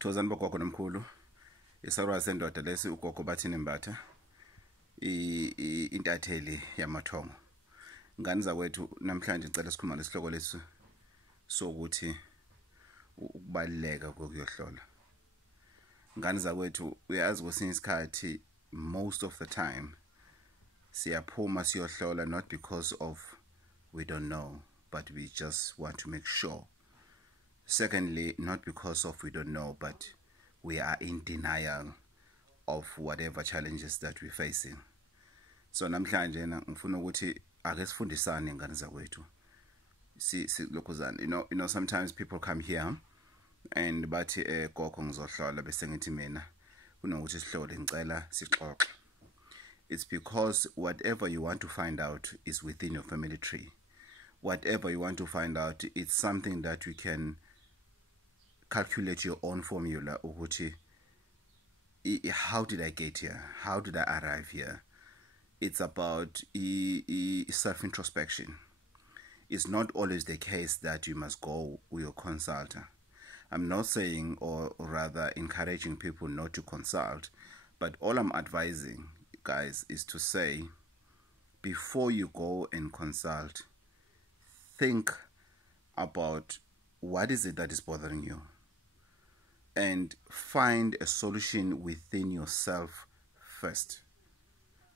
Thokozani bogogo nomkhulu isarwa sendoda lesi uGogo Bathini Mbatha intatheli yamathongo. Ngani zakwethu namhlanje ngicela sikhuluma lesihloko lesi sokuthi ukubaleka kokuyohlola. Ngani zakwethu uyazi kwesinye isikhathi most of the time siyaphuma siyohlola not because of we don't know, but we just want to make sure. Secondly, not because of we don't know, but we are in denial of whatever challenges that we're facing. So namhlanje ngifuna ukuthi ake sifundisane ngane zakwethu. Lokhuzana, you know sometimes people come here and bathi gogo ngizohlola bese ngithi mina kunokuthi sihlole ngicela sixoxe. It's because whatever you want to find out is within your family tree. Whatever you want to find out, it's something that you can calculate your own formula. How did I get here? How did I arrive here? It's about self-introspection. It's not always the case that you must go with your consultant. I'm not saying, or rather encouraging people not to consult, but all I'm advising, guys, is to say, before you go and consult, think about what is it that is bothering you and find a solution within yourself first.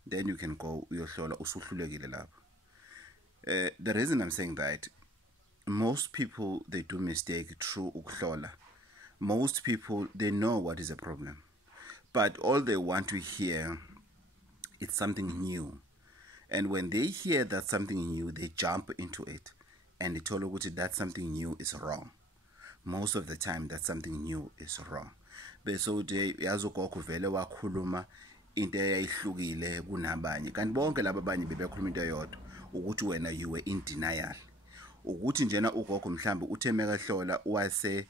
Then you can go uyohlola usuhlulekile lapho. The reason I'm saying that, most people, they do mistake through ukuhlola. Most people, they know what is a problem, but all they want to hear is something new. And when they hear that something new, they jump into it and they tell you that something new is wrong. Most of the time that something new is wrong. Bese uthi yazi ugogo vele wakhuluma into eyayihlukile kunabanye. Kanti bonke laba abanye bebekhuluma into eyodwa ukuthi wena you were in denial. Ukuthi njena ugogo mhlambe uthe mekahlola wase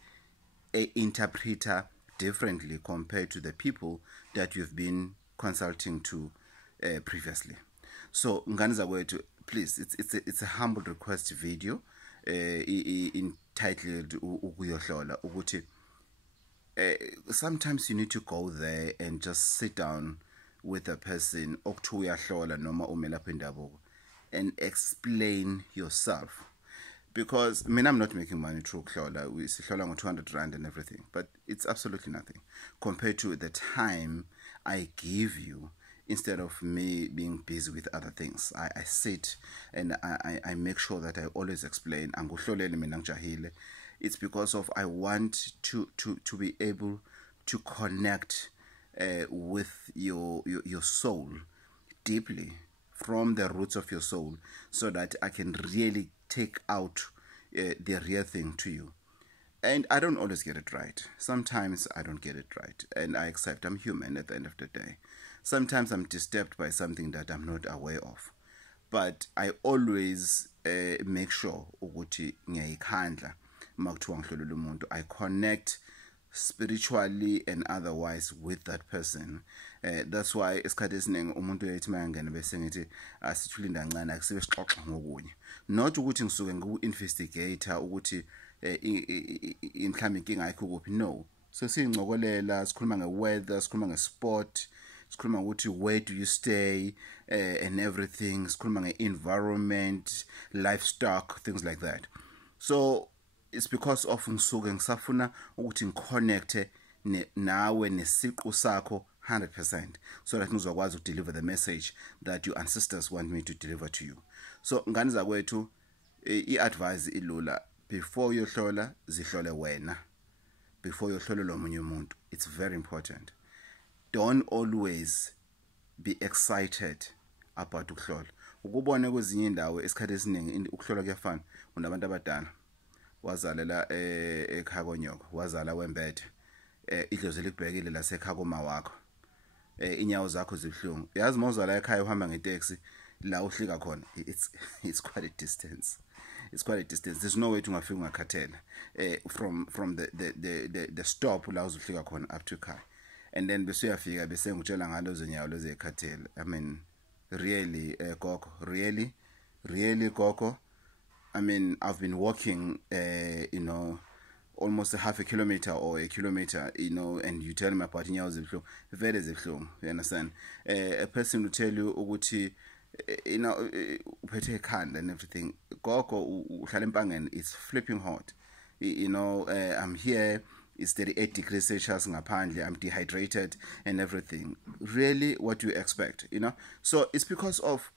interpreter differently compared to the people that you've been consulting to previously. So ngani zakwethu, please, it's a humble request video entitled ukuyohlola ukuthi sometimes you need to go there and just sit down with a person okuthiwa uyahlola noma umelaphi wendabuko and explain yourself. Because I mean, I'm not making money through ukuhlola. We sihlola ngo 200 rand and everything, but it's absolutely nothing compared to the time I give you. Instead of me being busy with other things, I sit and I make sure that I always explain. It's because of I want to be able to connect with your soul deeply from the roots of your soul, so that I can really take out the real thing to you. And I don't always get it right. Sometimes I don't get it right, and I accept. I'm human at the end of the day. Sometimes I'm disturbed by something that I'm not aware of, but I always make sure ukuthi ngiyayikhandla makuthiwa ngihlolela umuntu. I connect spiritually and otherwise with that person. That's why esikhathi esiningi umuntu uyathi mayangena bese ngithi asithule ndancane akusibe sixoxa ngokunye, not ukuthi ngisuke ngiku-investigator ukuthi mhlawumbe inkinga ayikho kuphi. No, so singcokolela, sikhuluma nge-weather, sikhuluma nge-sport, sikhuluma ukuthi where do you stay and everything, sikhuluma nge-environment, livestock, things like that. So it's because of ngisuke ngisafuna ukuthi ngiconnecte nawe nesiqu sakho 100%, so that ngizokwazi to deliver the message that your ancestors want me to deliver to you. So ngani zakwethu, i-advice ilula, before yohlola zihlole wena, before yohlola lomunye umuntu. It's very important. Don't always be excited about ukuhlola. Ukubone kwezinye indawo esikhathi esiningi ukuhlola kuyafana. Unabantu abadala, wazalela ekhaya konyoko, wazala wembethe, idlozi likubhekile la sekhaya koma wakho, inyawo zakho zibhlungu. Yazi mawuzala ekhaya uhamba ngetaxi la uhlika khona, it's quite a distance. It's quite a distance. There's no way to ungafika ungakhathela from the stop la uzuhlika khona up to ekhaya. And then bese uyafika bese ngitshela ngalo zenyawo lezi ekhathela. I mean, really, Gogo, really Gogo, I mean, I've been walking almost a half a kilometer or a kilometer, and you tell him about inyawo zibhlungu, vele zibhlungu, you understand? A person will tell you ukuthi uphethe ekhanda and everything. Gogo uhlala eMpangeni, it's flipping hot. I'm here, it's 38 degrees Celsius ngaphandle, I'm dehydrated and everything. Really, what do you expect, So it's because of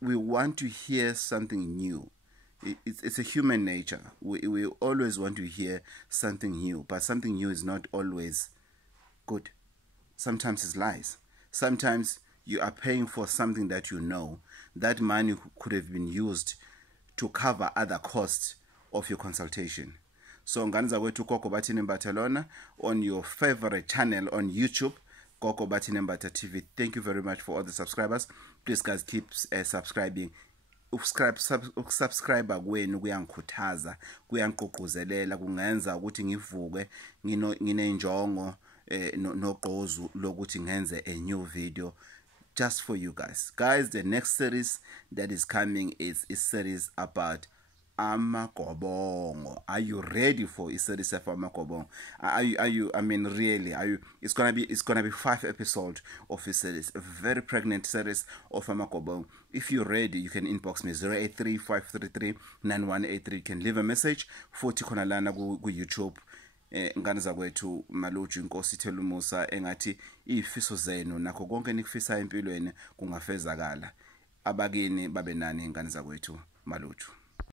we want to hear something new. It's a human nature. We always want to hear something new, but something new is not always good. Sometimes it's lies. Sometimes you are paying for something that that money could have been used to cover other costs of your consultation. So nganza kwethu Gogo Bathini Mbatha lona on your favorite channel on YouTube, Gogo Bathini Mbatha TV. Thank you very much for all the subscribers. Please guys, keep subscribing. Ukusubscribe kwenu kuyangikhuthaza, kuyangigqugquzelela, kungenza ukuthi ngivuke nginenjongo noqozu lokuthi ngenze a new video just for you guys. Guys, the next series that is coming is a series about amakobongo. Are you ready for a series of amakobongo? Are you I mean, really, are you? It's gonna be 5 episodes of a series, a very pregnant series of amakobongo. If you're ready, you can inbox me 083-533-9183. You can leave a message futhi khona lana ku YouTube. Ngane zakwethu Maluju inkosi ithela umusa engathi izifiso zenu nakho konke nikufisa empilweni kungafezakala. Abakini babe nani ngane zakwethu Maluju.